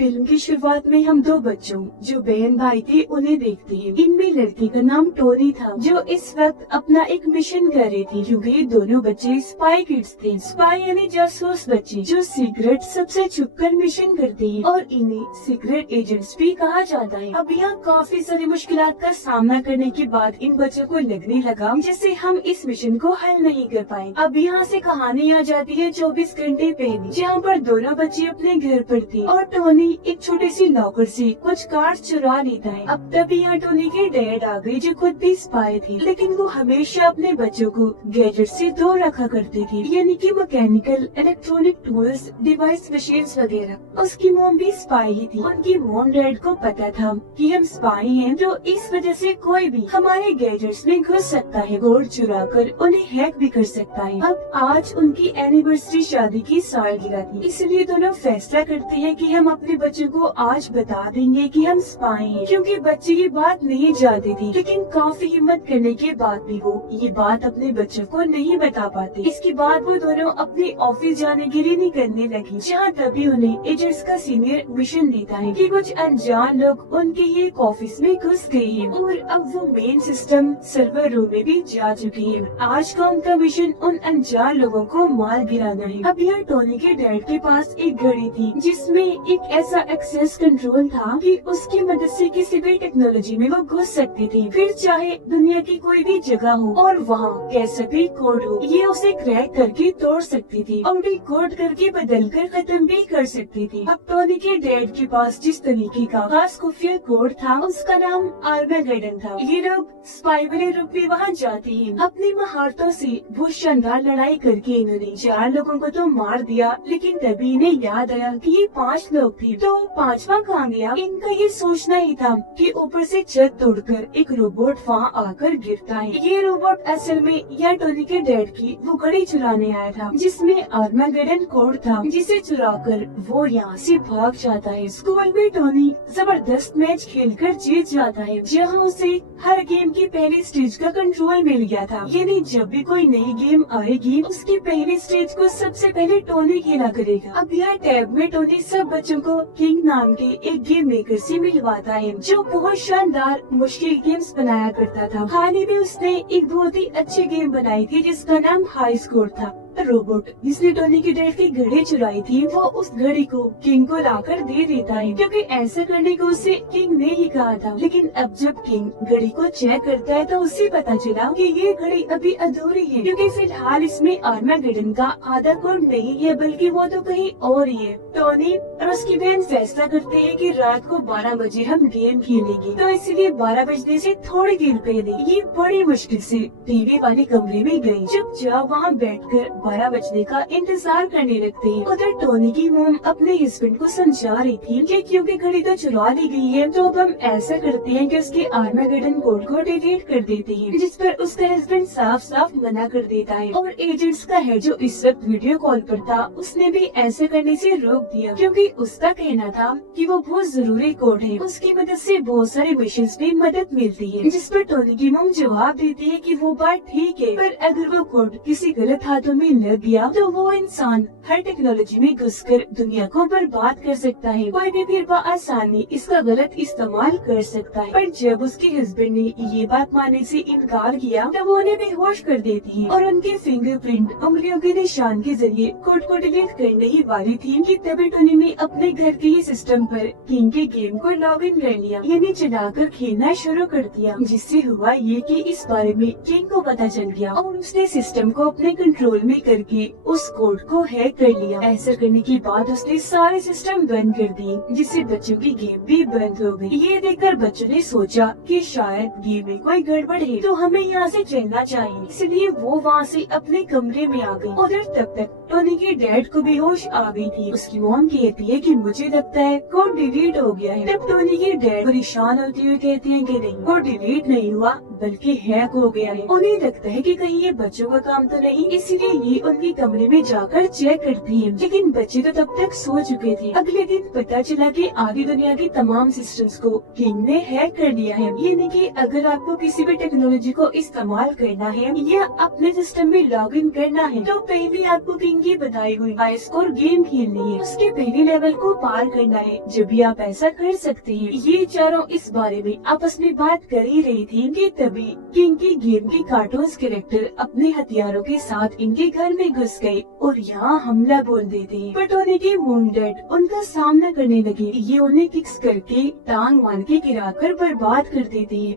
Film की शुरुआत में हम दो बच्चों जो बहन भाई थे उन्हें देखते हैं। इनमें लड़की का नाम टोनी था जो इस वक्त अपना एक मिशन कर रही थी, क्योंकि ये दोनों बच्चे स्पाई किड्स थे। स्पाई यानी जासूस बच्चे जो सीक्रेट सबसे छुपकर मिशन करते हैं और इन्हें सीक्रेट एजेंट्स भी कहा जाता है। अब यहाँ काफी सारी मुश्किलात का सामना करने के बाद इन बच्चों को लगने लगा जैसे हम इस मिशन को हल नहीं कर पाए। अब यहाँ से कहानी आ जाती है 24 घंटे पहले, जहाँ पर दोनों बच्चे अपने घर पर थे और टोनी एक छोटी सी लॉकर से कुछ कार्ड्स चुरा लेता है। अब तभी यहाँ टोनी के डैड आ गए जो खुद भी स्पाई थे, लेकिन वो हमेशा अपने बच्चों को गैजेट से दूर रखा करते थे, यानी कि mechanical electronic tools device machines वगैरह। उसकी मॉम भी स्पाई ही थी। उनकी मॉम डैड को पता था कि हम स्पाई हैं, तो इस वजह से कोई भी हमारे गैजेट्स में घुस सकता है, कोड चुरा कर उन्हें हैक भी कर सकता है। अब आज उनकी एनिवर्सरी शादी की सालगिरह थी, इसलिए दोनों फैसला करते हैं कि हम अपने बच्चों को आज बता देंगे कि हम स्पाई हैं, क्योंकि बच्चे ये बात नहीं जानते थे। लेकिन काफी हिम्मत करने के बाद भी वो ये बात अपने बच्चों को नहीं बता पाते। इसके बाद वो दोनों अपने ऑफिस जाने के लिए निकलने लगे, जहाँ तभी उन्हें एजेंट्स का सीनियर मिशन देता है कि कुछ अनजान लोग उनके ही एक ऑफिस में घुस गए हैं और अब वो मेन सिस्टम सर्वर रूम में भी जा चुके हैं। आज का उनका मिशन उन अनजान लोगों को मार गिराना है। अब यहाँ टोनी के डैड के पास एक घड़ी थी जिसमें एक ऐसा एक्सेस कंट्रोल था कि उसकी मदद से किसी भी टेक्नोलॉजी में वो घुस सकती थी, फिर चाहे दुनिया की कोई भी जगह हो और वहाँ कैसा भी कोड हो, ये उसे क्रैक करके तोड़ सकती थी और भी कोड करके बदल कर खत्म भी कर सकती थी। अब टोनी के डैड के पास जिस तरीके का खास खुफिया कोड था उसका नाम आर्मेगेडन था। ये लोग स्पाई वाले रूप में वहाँ जाते हैं। अपनी महारतों से बहुत शानदार लड़ाई करके इन्होंने 4 लोगों को तो मार दिया, लेकिन तभी इन्हें याद आया कि ये 5 लोग थे, तो 5वां कहाँ गया। इनका ये सोचना ही था कि ऊपर से छत तोड़कर एक रोबोट वहाँ आकर गिरता है। ये रोबोट असल में या टोनी के डैड की वो घड़ी चुराने आया था जिसमें आर्मेगेडन कोड था, जिसे चुराकर वो यहाँ से भाग जाता है। स्कूल में टोनी जबरदस्त मैच खेलकर जीत जाता है, जहाँ उसे हर गेम की पहली स्टेज का कंट्रोल मिल गया था, यानी जब भी कोई नई गेम आएगी उसकी पहली स्टेज को सबसे पहले टोनी खेला करेगा। अब यहाँ टैब में टोनी सब बच्चों को किंग नाम के एक गेम मेकर से मिलवाता है जो बहुत शानदार मुश्किल गेम्स बनाया करता था। हाल ही में उसने एक बहुत ही अच्छी गेम बनाई थी जिसका नाम हाई स्कोर था। रोबोट जिसने टोनी की डैड की घड़ी चुराई थी वो उस घड़ी को किंग को लाकर दे देता है, क्योंकि ऐसा करने को उसे किंग ने ही कहा था। लेकिन अब जब किंग घड़ी को चेक करता है तो उसे पता चला कि ये घड़ी अभी अधूरी है, क्योंकि फिलहाल इसमें आर्मेगेडन का आधा कोड नहीं है बल्कि वो तो कहीं और ही है। टोनी और उसकी बहन फैसला करते हैं कि रात को 12 बजे हम गेम खेलेंगे, तो इसलिए 12 बजने से थोड़ी देर पहले ये बड़ी मुश्किल से टीवी वाले कमरे में गयी। चुपचाप वहाँ बैठकर 12 बजने का इंतजार करने लगते हैं। उधर टोनी की मॉम अपने हस्बैंड को समझा रही थी कि क्योंकि घड़ी तो चुरा ली गई है तो अब हम ऐसा करते हैं कि उसके आर्मेगेडन कोड को डिलीट कर देते हैं, जिस पर उसका हस्बैंड साफ साफ मना कर देता है। और एजेंट्स का है जो इस वक्त वीडियो कॉल पर था उसने भी ऐसे करने से रोक दिया, क्योंकि उसका कहना था कि वो बहुत जरूरी कोड है, उसकी मदद से बहुत सारे मिशन में मदद मिलती है। जिस पर टोनी की मॉम जवाब देती है कि वो बात ठीक है, पर अगर वो कोड किसी गलत हाथों में लग गया तो वो इंसान हर टेक्नोलॉजी में घुसकर दुनिया को बर्बाद कर सकता है। कोई भी फिर आसानी इसका गलत इस्तेमाल कर सकता है। पर जब उसके हस्बैंड ने ये बात मानने से इनकार किया तो वो उन्हें बेहोश कर देती है और उनके फिंगरप्रिंट उंगलियों के निशान के जरिए कोड को डिलीट करने ही वाली थी कि तभी टोनी ने अपने घर के ही सिस्टम पर किंग के गेम को लॉग इन कर लिया, यानी चलाकर खेलना शुरू कर दिया। जिससे हुआ ये कि इस बारे में किंग को पता चल गया और उसने सिस्टम को अपने कंट्रोल में करके उस कोड को हैक कर लिया। ऐसा करने के बाद उसने सारे सिस्टम बंद कर दिए, जिससे बच्चों की गेम भी बंद हो गई। ये देखकर बच्चों ने सोचा कि शायद गेम में कोई गड़बड़ है तो हमें यहाँ से चलना चाहिए, इसलिए वो वहाँ से अपने कमरे में आ गई। उधर तब तक टोनी के डैड को बेहोश आ गई थी। उसकी मॉम कहती है कि मुझे लगता है कोड डिलीट हो गया है। तब टोनी के डैड परेशान होते हुए कहते हैं कि नहीं, कोड डिलीट नहीं हुआ बल्कि हैक हो गया है। उन्हें लगता है कि कहीं ये बच्चों का काम तो नहीं, इसलिए ये उनके कमरे में जाकर चेक करती है, लेकिन बच्चे तो तब तक सो चुके थे। अगले दिन पता चला कि आधी दुनिया की तमाम सिस्टम्स को किंग ने हैक कर लिया है। यानी कि अगर आपको किसी भी टेक्नोलॉजी को इस्तेमाल करना है या अपने सिस्टम में लॉग इन करना है तो पहले आपको किंग की बताई हुई हाई स्कोर गेम खेलनी है। उसके पहले लेवल को पार करना है, जब भी आप ऐसा कर सकते हैं। ये चारों इस बारे में आपस में बात कर ही रही थी कि तभी किंग की गेम के कार्टून कैरेक्टर अपने हथियारों के साथ इनके घर में घुस गए और यहाँ हमला बोल देते। पर टोनी के मॉम डैड उनका सामना करने लगे। ये उन्हें किक्स करके टांग मान के गिराकर बर्बाद कर देते हैं।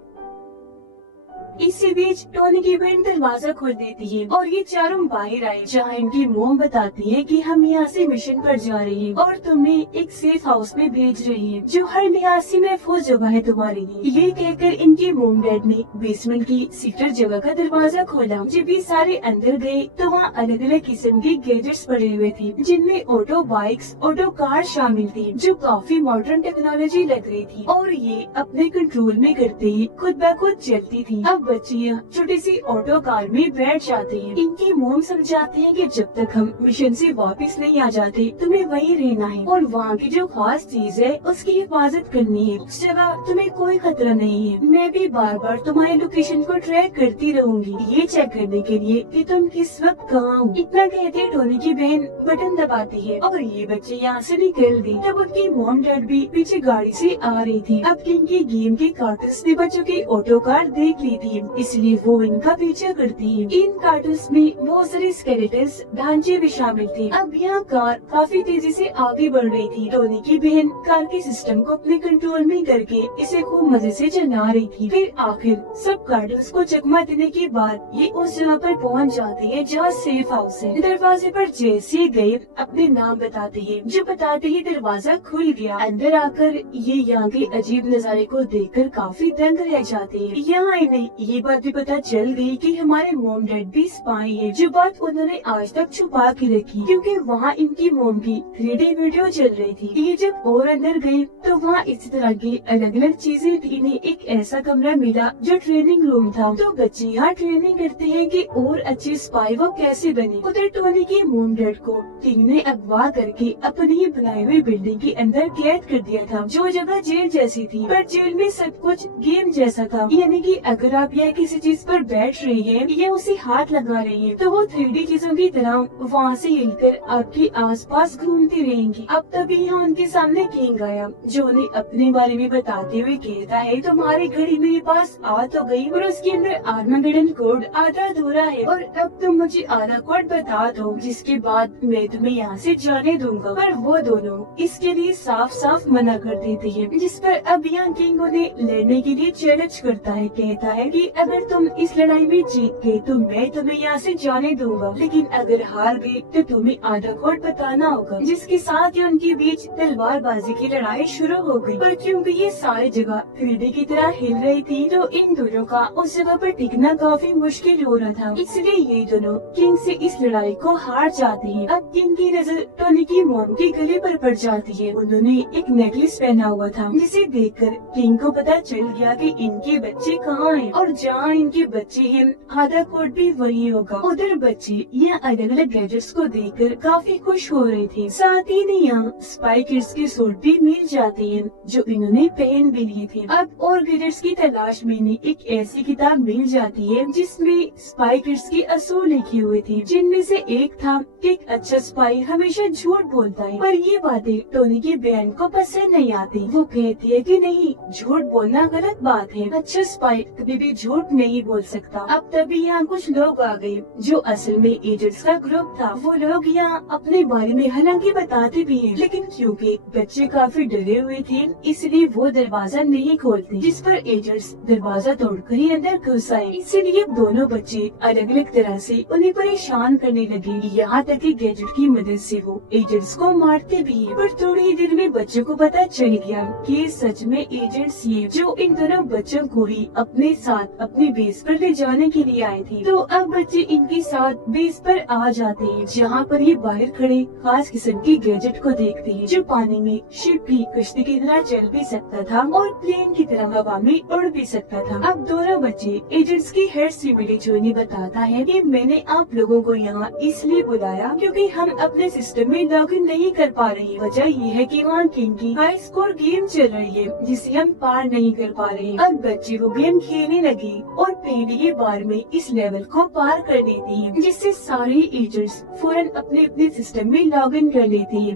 इसी बीच टोनी की बहन दरवाजा खोल देती है और ये चारों बाहर आए, जहाँ इनकी मोम बताती है कि हम यहाँ से मिशन पर जा रहे हैं और तुम्हें एक सेफ हाउस में भेज रही है जो हर लिहाज से महफूज जगह है तुम्हारे लिए। ये कहकर इनके मोम डैड ने बेसमेंट की सीक्रेट जगह का दरवाजा खोला। जब ये सारे अंदर गए तो वहाँ अलग अलग किस्म के गैजेट्स पड़े हुए थे, जिनमें ऑटो बाइक्स, ऑटो कार शामिल थी जो काफी मॉडर्न टेक्नोलॉजी लग रही थी और ये अपने कंट्रोल में करते ही खुद ब खुद चलती थी। अब बच्चियाँ छोटी सी ऑटो कार में बैठ जाते हैं। इनकी मोम समझाते हैं कि जब तक हम मिशन से वापस नहीं आ जाते तुम्हें वहीं रहना है और वहाँ की जो खास चीज है उसकी हिफाजत करनी है। उस जगह तुम्हें कोई खतरा नहीं है। मैं भी बार बार तुम्हारी लोकेशन को ट्रैक करती रहूंगी, ये चेक करने के लिए कि तुम किस वक्त कहाँ हो। इतना कहते टोनी की बहन बटन दबाती है और ये बच्चे यहाँ से निकल गए। तब उनकी मोम डैड भी पीछे गाड़ी से आ रही थी। अब किंग की गेम के कार्टून्स ने बच्चों की ऑटो कार देख ली थी, इसलिए वो इनका पीछा करती है। इन कार्टून्स में बहुत सारे स्केलेटन्स ढांचे भी शामिल थे। अब यहाँ कार काफी तेजी से आगे बढ़ रही थी। टोनी की बहन कार के सिस्टम को अपने कंट्रोल में करके इसे खूब मजे से चला रही थी। फिर आखिर सब कार्टून्स को चकमा देने के बाद ये उस जगह पर पहुँच जाती है जहाँ सेफ हाउस है। दरवाजे पर जैसे गए अपने नाम बताते हैं, जो बताते ही दरवाजा खुल गया। अंदर आकर ये यहाँ के अजीब नजारे को देखकर काफी दंग रह जाते हैं। यहाँ इन्हें ये बात भी पता चल गई कि हमारे मोम डैड भी स्पाई है, जो बात उन्होंने आज तक छुपा के रखी क्योंकि वहाँ इनकी मोम की 3D वीडियो चल रही थी। ये जब और अंदर गए तो वहाँ इस तरह की अलग अलग चीजें थी। इन्हें एक ऐसा कमरा मिला जो ट्रेनिंग रूम था। तो बच्चे यहाँ ट्रेनिंग करते हैं कि और अच्छे स्पाई वो कैसे बने। उधर टोनी की मोम डैड को किंग ने अगवा करके अपनी ही बनाई हुई बिल्डिंग के अंदर कैद कर दिया था, जो जगह जेल जैसी थी पर जेल में सब कुछ गेम जैसा था। यानी कि अगर आप यह किसी चीज पर बैठ रही है या उसे हाथ लगा रही है तो वो 3D चीजों की तरह वहाँ से हिलकर आपके आसपास घूमती रहेंगी। अब तभी यहाँ उनके सामने किंग आया, जो उन्हें अपने बारे में बताते हुए कहता है तुम्हारी घड़ी मेरे पास आ तो गई और उसके अंदर आर्मागेडन कोड आधा अधूरा है और अब तुम मुझे आधा कोड बता दो, जिसके बाद मैं तुम्हें यहाँ से जाने दूंगा। पर वो दोनों इसके लिए साफ साफ मना कर देते हैं, जिस पर अब यहाँ किंग उन्हें लड़ने के लिए चैलेंज करता है। कहता है कि अगर तुम इस लड़ाई में जीत गए तो मैं तुम्हें यहाँ से जाने दूंगा, लेकिन अगर हार गए तो तुम्हें आधा कोड बताना होगा। जिसके साथ ही उनके बीच तलवारबाजी की लड़ाई शुरू हो गई। पर क्योंकि ये सारी जगह 3D की तरह हिल रही थी तो इन दोनों का उस जगह पर टिकना काफी मुश्किल हो रहा था, इसलिए ये दोनों किंग से इस लड़ाई को हार जाते हैं। अब किंग की नजर टोनी की मोम के गले पर पड़ जाती है। उन्होंने एक नेकलेस पहना हुआ था, जिसे देखकर किंग को पता चल गया कि इनके बच्चे कहाँ हैं और जहाँ इनके बच्चे हैं आधा कोड भी वही होगा। उधर बच्चे यहाँ अलग अलग गैजेट्स को देखकर काफी खुश हो रहे थे। साथ ही ने यहाँ स्पाई किड्स के सूट भी मिल जाते हैं जो इन्होंने पहन भी लिए थे। अब और गैजेट्स की तलाश में इन्हें एक ऐसी किताब मिल जाती है जिसमें स्पाई किड्स के असूल लिखे हुए थे, जिनमें से एक था कि एक अच्छा स्पाई हमेशा झूठ बोलता है। पर ये बातें टोनी की बहन को पसंद नहीं आती। वो कहती है कि नहीं, झूठ बोलना गलत बात है, अच्छा स्पाई कभी भी झूठ नहीं बोल सकता। अब तभी यहाँ कुछ लोग आ गए जो असल में एजेंट्स का ग्रुप था। वो लोग यहाँ अपने बारे में हालांकि बताते भी हैं, लेकिन क्योंकि बच्चे काफी डरे हुए थे इसलिए वो दरवाजा नहीं खोलते, जिस पर एजेंट्स दरवाजा तोड़कर ही अंदर घुस आए। इसीलिए दोनों बच्चे अलग अलग तरह से उन्हें परेशान करने लगे, यहाँ तक कि गैजेट की मदद से वो एजेंट्स को मारते भी हैं। पर थोड़ी ही देर में बच्चों को पता चल गया कि सच में एजेंट्स ये जो इन दोनों बच्चों को ही अपने साथ अपने बेस पर ले जाने के लिए आए थे। तो अब बच्चे इनके साथ बेस पर आ जाते हैं, जहाँ पर ये बाहर खड़े खास किस्म की गैजेट को देखते हैं जो पानी में शिप की कश्ती की तरह चल भी सकता था और प्लेन की तरह हवा में उड़ भी सकता था। अब दोनों बच्चे एजेंट्स की हेड से मिले, जो इन्हें बताता है कि मैंने आप लोगों को यहाँ इसलिए बुलाया क्योंकि हम अपने सिस्टम में लॉग इन नहीं कर पा रहे। वजह ये है कि वहाँ किंग की हाई स्कोर गेम चल रही है जिसे हम पार नहीं कर पा रहे। अब बच्चे वो गेम खेलने लगे और पहली ही बार में इस लेवल को पार कर लेती है, जिससे सारे एजेंट्स फौरन अपने अपने सिस्टम में लॉग इन कर लेते हैं।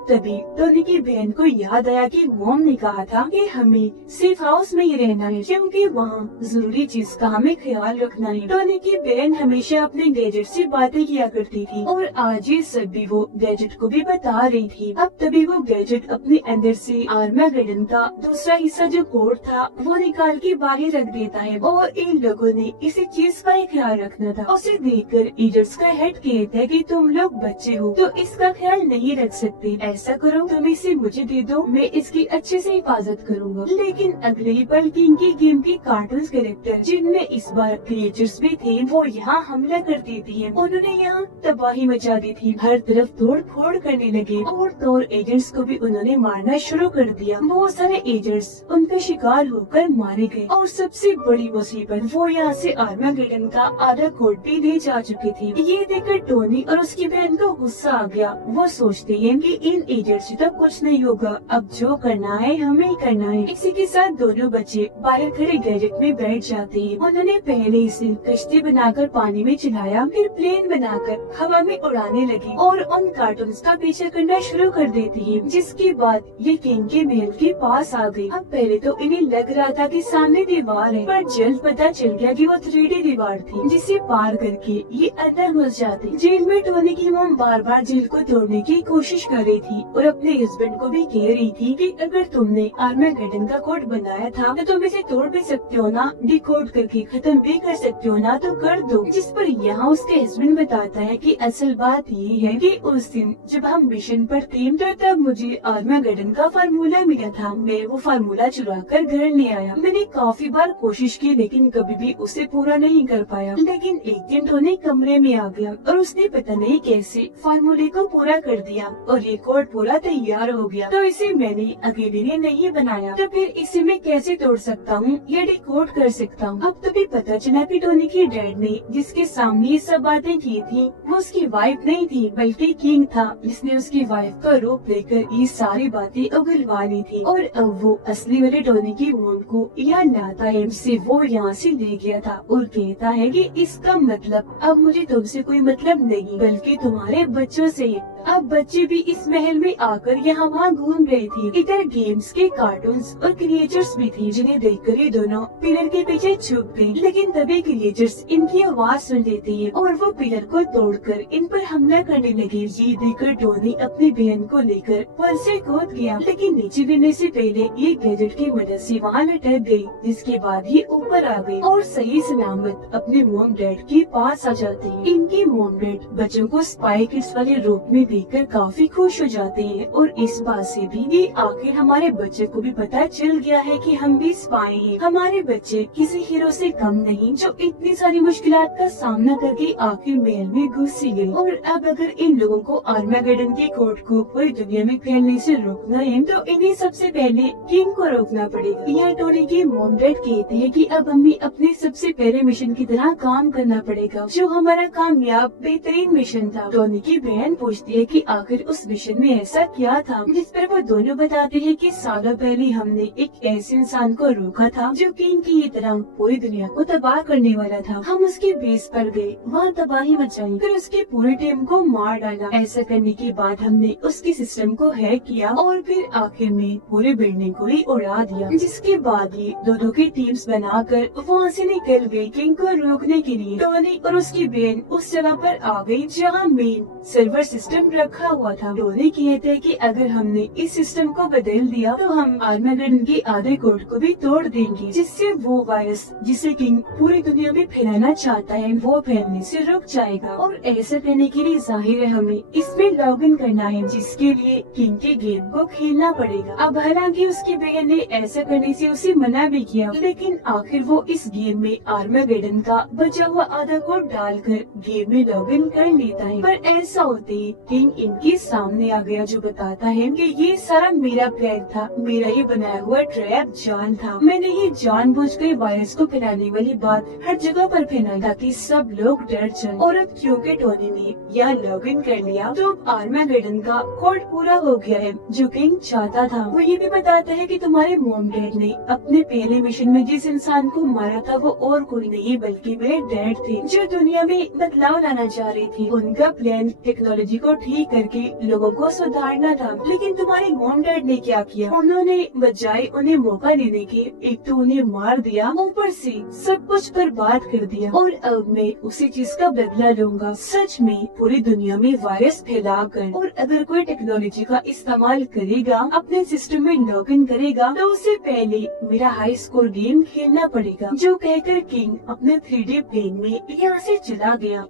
अब तभी टोनी की बहन को याद आया कि मॉम ने कहा था कि हमें सेफ हाउस में ही रहना है, क्योंकि वहाँ जरूरी चीज का हमें ख्याल रखना है। टोनी की बहन हमेशा अपने गैजेट से बातें किया करती थी और आज ये सब भी वो गैजेट को भी बता रही थी। अब तभी वो गैजेट अपने अंदर से आर्मागेडन का दूसरा हिस्सा जो कोड था वो निकाल के बाहर रख देता है और इन लोगों ने इसी चीज का ही ख्याल रखना था। उसे देखकर एजेंट्स का हेड कहता है कि तुम लोग बच्चे हो तो इसका ख्याल नहीं रख सकते, ऐसा करो तुम इसे मुझे दे दो, मैं इसकी अच्छे से हिफाजत करूंगा। लेकिन अगले ही पल किंग की गेम की कार्टून कैरेक्टर जिनमें इस बार क्रिएचर्स भी थे वो यहाँ हमला कर देती है। उन्होंने यहाँ तबाही मचा दी थी, हर तरफ तोड़ फोड़ करने लगे और तो एजेंट्स को भी उन्होंने मारना शुरू कर दिया। बहुत सारे एजेंट्स उनका शिकार होकर मारे गए और सबसे बड़ी मुसीबत वो यहाँ से आर्मागेडन का आधा कोड भी ले जा चुके थे। ये देखकर टोनी और उसकी बहन को गुस्सा आ गया। वो सोचते हैं कि इन एजेंट्स से तो कुछ नहीं होगा, अब जो करना है हमें ही करना है। इसी के साथ दोनों बच्चे बाहर खड़े गैजेट में बैठ जाते हैं। उन्होंने पहले इसे कश्ती बनाकर पानी में चलाया, फिर प्लेन बनाकर हवा में उड़ाने लगी और उन कार्टून्स का पीछा करना शुरू कर देती है। जिसके बाद ये किंग के महल के पास आ गई। अब पहले तो इन्हें लग रहा था कि सामने दीवार है, पर जल्द पता चल गया कि वो 3D दीवार थी जिसे पार करके ये अंदर घुस जाते। जेल में टोनी की मॉम बार बार जेल को तोड़ने की कोशिश कर रही थी और अपने हस्बैंड को भी कह रही थी कि अगर तुमने आर्मागेडन का कोड बनाया था तो तुम इसे तोड़ भी सकते हो ना, डिकोड करके खत्म भी कर सकते हो ना, तो कर दो। जिस पर यहाँ उसके हस्बैंड बताता है कि असल बात ये है कि उस दिन जब हम मिशन पर थे तो तब मुझे आर्मागेडन का फार्मूला मिला था, मैं वो फार्मूला चुरा कर घर ले आया। मैंने काफी बार कोशिश की लेकिन कभी भी उसे पूरा नहीं कर पाया। लेकिन एक दिन टोनी कमरे में आ गया और उसने पता नहीं कैसे फार्मूले को पूरा कर दिया और ये कोड पूरा तैयार हो गया। तो इसे मैंने अकेले ने नहीं बनाया, तो फिर इसे मैं कैसे तोड़ सकता हूँ या डिकोड कर सकता हूँ। अब तभी पता चला कि टोनी के डैड ने जिसके सामने ये सब बातें की थी वो उसकी वाइफ नहीं थी बल्कि किंग था, जिसने उसकी वाइफ का रूप लेकर ये सारी बातें उगलवा ली थी। और अब वो असली वाले टोनी की मॉम को याद लाता है, जिसे वो यहाँ से ले गया था और कहता है कि इसका मतलब अब मुझे तुमसे कोई मतलब नहीं बल्कि तुम्हारे बच्चों से। अब बच्चे भी इस महल में आकर यहाँ वहाँ घूम रहे थे। इधर गेम्स के कार्टून्स और क्रिएचर्स भी थे जिन्हें देखकर ये दोनों पिलर के पीछे छुप गए। लेकिन तभी क्रिएचर्स इनकी आवाज सुन लेते हैं और वो पिलर को तोड़कर इन पर हमला करने लगे। ये देखकर टोनी अपनी बहन को लेकर पुल से कूद गया, लेकिन नीचे गिरने से पहले ये गैजेट की मदद से वहाँ लटक गई, जिसके बाद ये ऊपर आ गई और सही सलामत अपने मॉम डैड के पास आ जाते हैं। इनके मॉम डैड बच्चों को स्पाई किड्स वाले रूप में देखकर काफी खुश हो जाते हैं और इस बात से भी कि आखिर हमारे बच्चे को भी पता चल गया है कि हम भी स्पाई हैं। हमारे बच्चे किसी हीरो से कम नहीं जो इतनी सारी मुश्किलात का सामना करके आखिर महल में घुस ही गए। और अब अगर इन लोगों को आर्मागेडन के कोड को पूरी दुनिया में फैलने से रोकना है तो इन्हें सबसे पहले किंग को रोकना पड़ेगा। यह टोनी के मॉम डैड कहते हैं कि अब हमें अपने सबसे पहले मिशन की तरह काम करना पड़ेगा, जो हमारा कामयाब बेहतरीन मिशन था। टोनी की बहन पूछती है कि आखिर उस मिशन में ऐसा क्या था, जिस पर वो दोनों बताते हैं कि सालों पहले हमने एक ऐसे इंसान को रोका था जो किंग की तरह पूरी दुनिया को तबाह करने वाला था। हम उसके बेस पर गए, वहाँ तबाही मचाई, फिर उसकी पूरी टीम को मार डाला। ऐसा करने के बाद हमने उसके सिस्टम को हैक किया और फिर आखिर में पूरी बिल्डिंग को ही उड़ा दिया। जिसके बाद ये दो की टीम्स बनाकर वहाँ से निकल गई किंग को रोकने के लिए। टोनी और उसकी बहन उस जगह पर आ गई जहाँ मेन सर्वर सिस्टम रखा हुआ था। टोनी कहते हैं कि अगर हमने इस सिस्टम को बदल दिया तो हम आर्मागेडन के आधे कोड को भी तोड़ देंगे, जिससे वो वायरस जिसे किंग पूरी दुनिया में फैलाना चाहता है वो फैलने से रुक जाएगा। और ऐसा करने के लिए जाहिर है हमें इसमें लॉग इन करना है, जिसके लिए किंग के गेम को खेलना पड़ेगा। अब हालांकि उसकी बहन ने ऐसा करने से उसे मना भी किया, लेकिन आखिर वो इस गेम में आर्मागेडन का बचा हुआ आधा कोड डालकर गेम में लॉग इन कर लेता है। पर ऐसा होते ही किंग इनके सामने आ गया, जो बताता है कि ये सारा मेरा प्लान था, मेरा ये बनाया हुआ ट्रैप जाल था। मैंने ये जानबूझकर वायरस को फैलाने वाली बात हर जगह पर फैलाई ताकि सब लोग डर जाएं। और अब क्योंकि टोनी ने यह लॉग इन कर लिया तो अब आर्मागेडन का कोड पूरा हो गया है जो किंग चाहता था। वो ये भी बताता है कि तुम्हारे मॉम डैड ने अपने पहले मिशन में जिस इंसान को मारा था वो और कोई नहीं बल्कि मेरे डैड थे, जो दुनिया में बदलाव लाना चाह रहे थे। उनका प्लान टेक्नोलॉजी को ठीक करके लोगों को सुधारना था, लेकिन तुम्हारे मॉम डैड ने क्या किया, उन्होंने बजाय उन्हें मौका देने के एक तो उन्हें मार दिया, ऊपर से सब कुछ बर्बाद कर दिया। और अब मैं उसी चीज का बदला लूंगा। सच में पूरी दुनिया में वायरस फैलाकर, और अगर कोई टेक्नोलॉजी का इस्तेमाल करेगा, अपने सिस्टम में लॉग इन करेगा, तो उससे पहले मेरा हाई स्कोर गेम खेलना पड़ेगा। जो कहकर किंग अपने 3D प्लेन में यहाँ से चला गया।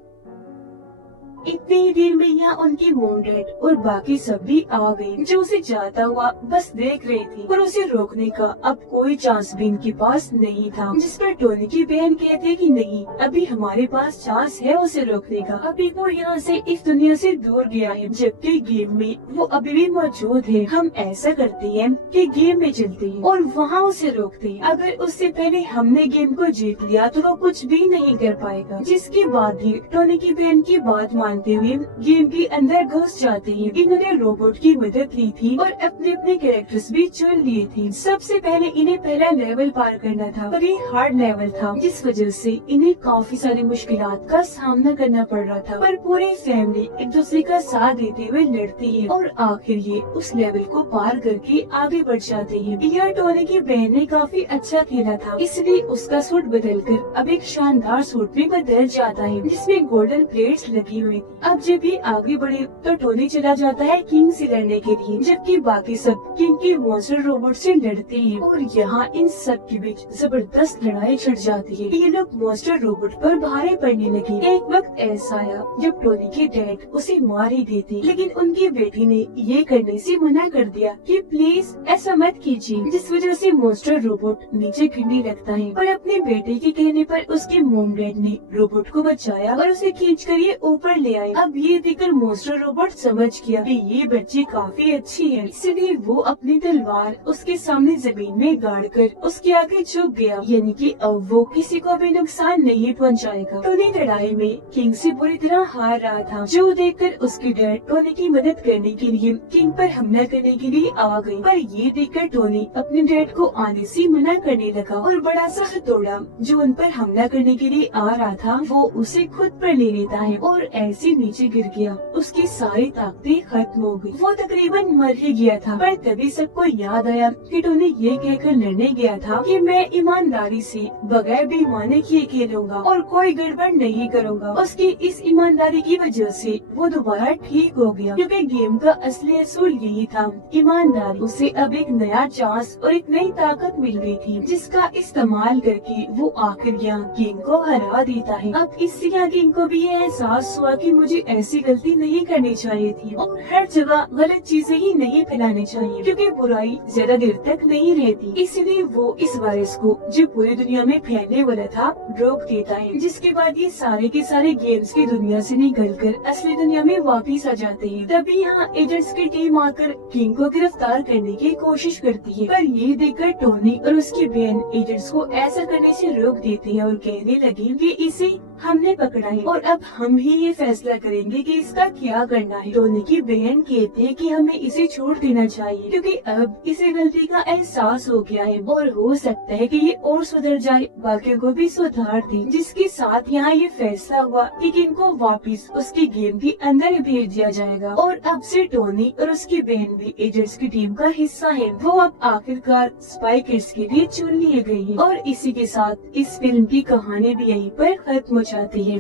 इतनी ही देर में यहाँ उनकी मॉम डैड और बाकी सब भी आ गए, जो उसे जाता हुआ बस देख रही थी, पर उसे रोकने का अब कोई चांस भी इनके पास नहीं था। जिस पर टोनी की बहन कहती कि नहीं, अभी हमारे पास चांस है उसे रोकने का। अभी वो यहाँ से इस दुनिया से दूर गया है, जबकि गेम में वो अभी भी मौजूद है। हम ऐसा करते हैं कि गेम में चलते हैं और वहाँ उसे रोकते हैं। अगर उससे पहले हमने गेम को जीत लिया तो वो कुछ भी नहीं कर पाएगा। जिसके बाद ही टोनी की बहन की बात मानते हुए गेम के अंदर घुस जाते हैं। इन्होंने रोबोट की मदद ली थी और अपने अपने कैरेक्टर्स भी चुन लिए थे। सबसे पहले इन्हें पहला लेवल पार करना था और ये हार्ड लेवल था, जिस वजह से इन्हें काफी सारी मुश्किलात का सामना करना पड़ रहा था। पर पूरी फैमिली एक दूसरे का साथ देते हुए लड़ती है और आखिर ये उस लेवल को पार करके आगे बढ़ जाते हैं। यह टोनी की बहन ने काफी अच्छा खेला था, इसलिए उसका सूट बदलकर अब एक शानदार सूट में बदल जाता है, जिसमें गोल्डन प्लेट्स लगी हुई। अब जब ये आगे बढ़े तो टोनी चला जाता है किंग से लड़ने के लिए, जबकि बाकी सब किंग के मॉन्स्टर रोबोट से लड़ते हैं। और यहाँ इन सब के बीच जबरदस्त लड़ाई छिड़ जाती है। ये लोग मॉन्स्टर रोबोट पर भारे पड़ने लगे। एक वक्त ऐसा आया जब टोनी के डैड उसे मार ही देते, लेकिन उनकी बेटी ने ये करने से मना कर दिया कि प्लीज ऐसा मत कीजिए, जिस वजह से मॉन्स्टर रोबोट नीचे गिरने लगता है। पर अपने बेटे के कहने पर उसके मॉम डैड ने रोबोट को बचाया और उसे खींच कर ये ऊपर ले आए। अब ये देखकर मॉन्स्टर रोबोट समझ गया कि ये बच्ची काफी अच्छी है, इसलिए वो अपनी तलवार उसके सामने जमीन में गाड़ कर उसके आगे झुक गया, यानी कि अब वो किसी को भी नुकसान नहीं पहुंचाएगा। टोनी लड़ाई में किंग से बुरी तरह हार रहा था, जो देखकर उसके डैड टोनी की मदद करने के लिए किंग पर हमला करने के लिए आ गए। पर ये देखकर टोनी अपने डैड को आने से मना करने लगा और बड़ा सा हथौड़ा जो उन पर हमला करने के लिए आ रहा था वो उसे खुद पर ले लेता है और ऐसे नीचे गिर गया। उसकी सारी ताकतें खत्म हो गई। वो तकरीबन मर ही गया था। पर तभी सबको याद आया कि टोनी ये कहकर लड़ने गया था कि मैं ईमानदारी से बगैर बेईमानी किए खेलूंगा और कोई गड़बड़ नहीं करूंगा। उसकी इस ईमानदारी की वजह से वो दोबारा ठीक हो गया, क्योंकि गेम का असली असूल यही था, ईमानदारी। उसे अब एक नया चांस और एक नई ताकत मिल गई थी, जिसका इस्तेमाल करके वो आखिर यहाँ किंग को हरा देता है। अब इससे यहाँ किंग को भी ये एहसास हुआ कि मुझे ऐसी गलती नहीं करनी चाहिए थी और हर जगह गलत चीजें ही नहीं फैलानी चाहिए, क्योंकि बुराई ज्यादा देर तक नहीं रहती। इसलिए वो इस वायरस को जो पूरी दुनिया में फैलने वाला था रोक देता है, जिसके बाद ये सारे के सारे गेम्स की दुनिया से निकलकर असली दुनिया में वापिस आ जाते हैं। तभी यहाँ एजेंट्स की टीम आकर किंग को गिरफ्तार करने की कोशिश करती है, पर ये देखकर टोनी और उसकी बहन एजेंट्स को ऐसा करने से रोक देते हैं और कहने लगे कि इसे हमने पकड़ा है और अब हम ही ये फैसला करेंगे कि इसका क्या करना है। टोनी की बहन कहते हैं कि हमें इसे छोड़ देना चाहिए, क्योंकि अब इसे गलती का एहसास हो गया है और हो सकता है कि ये और सुधर जाए, बाकियों को भी सुधार दे। जिसके साथ यहाँ ये फैसला हुआ कि किंग को वापस उसके गेम के अंदर भेज दिया जाएगा और अब से टोनी और उसकी बहन भी एजेंट्स की टीम का हिस्सा है। वो अब आखिरकार स्पाई किड्स के लिए चुन लिए गए हैं और इसी के साथ इस फिल्म की कहानी भी यहीं पर खत्म हो जाती है।